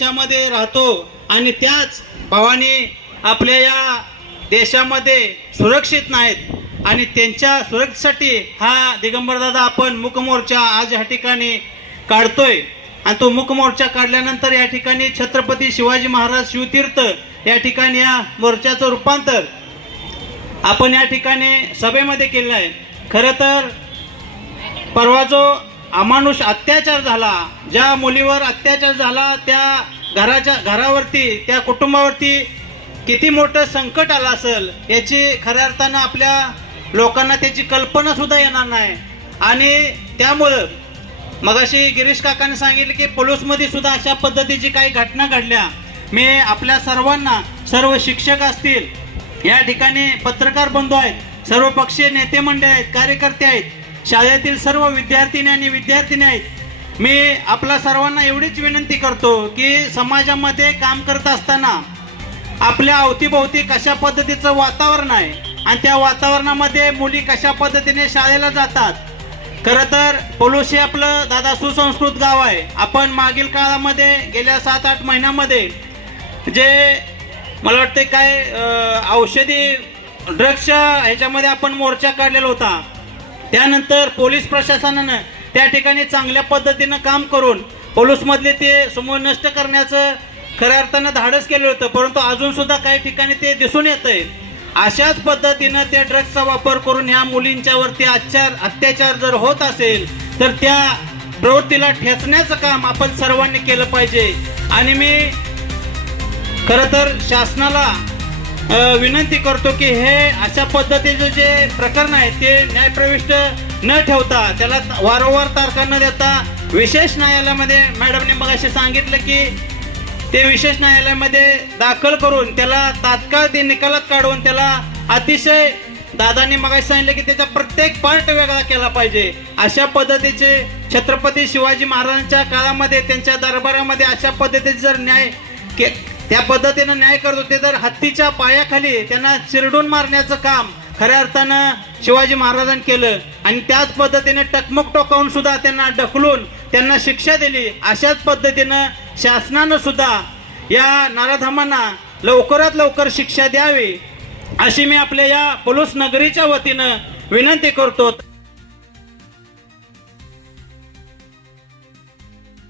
देशामध्ये राहतो आणि त्याच भावाने आपल्या या देशामध्ये सुरक्षित नाहीत आणि त्यांच्या सुरक्षेसाठी हा दिगंबरदादा आपण मूक मोर्चा आज या ठिकाणी काढतोय। आणि तो मूक मोर्चा काढल्यानंतर या ठिकाणी छत्रपती शिवाजी महाराज शिवतीर्थ या ठिकाणी या मोर्चाचं रूपांतर आपण या ठिकाणी सभेमध्ये केलं आहे। खरं तर परवा जो अमानुष अत्याचार झाला, ज्या मुलीवर अत्याचार झाला, त्या घरावरती त्या कुटुंबावरती किती मोठं संकट आलं असेल याची खऱ्या अर्थानं आपल्या लोकांना त्याची कल्पना सुद्धा येणार नाही। आणि त्यामुळं मगाशी गिरीश काकांनी सांगितलं की पोलीसमध्ये सुद्धा अशा पद्धतीची काही घटना घडल्या। मी आपल्या सर्वांना, सर्व शिक्षक असतील, या ठिकाणी पत्रकार बंधू आहेत, सर्व पक्षीय नेते मंडळी आहेत, कार्यकर्ते आहेत, शाळेतील सर्व विद्यार्थिनी आणि विद्यार्थिनी आहेत, मी आपल्या सर्वांना एवढीच विनंती करतो की समाजामध्ये काम करत असताना आपल्या अवतीभोवती कशा पद्धतीचं वातावरण आहे आणि त्या वातावरणामध्ये मुली कशा पद्धतीने शाळेला जातात। खरं तर पोलोस हे आपलं दादा सुसंस्कृत गाव आहे। आपण मागील काळामध्ये गेल्या 7-8 महिन्यामध्ये जे मला वाटते काय औषधी ड्रग्सच्या ह्याच्यामध्ये आपण मोर्चा काढलेला होता। त्यानंतर पोलीस प्रशासनानं त्या ठिकाणी चांगल्या पद्धतीनं काम करून पोलीसमधले ते समूह नष्ट करण्याचं खऱ्या अर्थानं धाडस केलं होतं, परंतु अजून सुद्धा काही ठिकाणी ते दिसून येतंय। अशाच पद्धतीनं त्या ड्रग्सचा वापर करून ह्या मुलींच्यावरती अत्याचार जर होत असेल तर त्या प्रवृत्तीला ठेचण्याचं काम आपण सर्वांनी केलं पाहिजे। आणि मी खरं तर शासनाला विनंती करतो की हे अशा पद्धतीचं जे प्रकरण आहे ते न्यायप्रविष्ट न ठेवता त्याला वारंवार तारखा न देता विशेष न्यायालयामध्ये, मॅडमने मगाशी सांगितलं की ते विशेष न्यायालयामध्ये दाखल करून त्याला तात्काळ ते निकालात काढून त्याला अतिशय, दादांनी मगाशी सांगितलं की त्याचा प्रत्येक पार्ट वेगळा केला पाहिजे। अशा पद्धतीचे छत्रपती शिवाजी महाराजांच्या काळामध्ये त्यांच्या दरबारामध्ये अशा पद्धतीचे जर त्या पद्धतीनं न्याय करत होते, तर हत्तीच्या पायाखाली त्यांना चिरडून मारण्याचं काम खऱ्या अर्थानं शिवाजी महाराजांनी केलं आणि त्याच पद्धतीने टकमक टोकावून सुद्धा त्यांना ढकलून त्यांना शिक्षा दिली। अशाच पद्धतीनं शासनानं सुद्धा या नराधमांना लवकरात लवकर शिक्षा द्यावी अशी मी आपल्या या पोलीस नगरीच्या वतीनं विनंती करतो।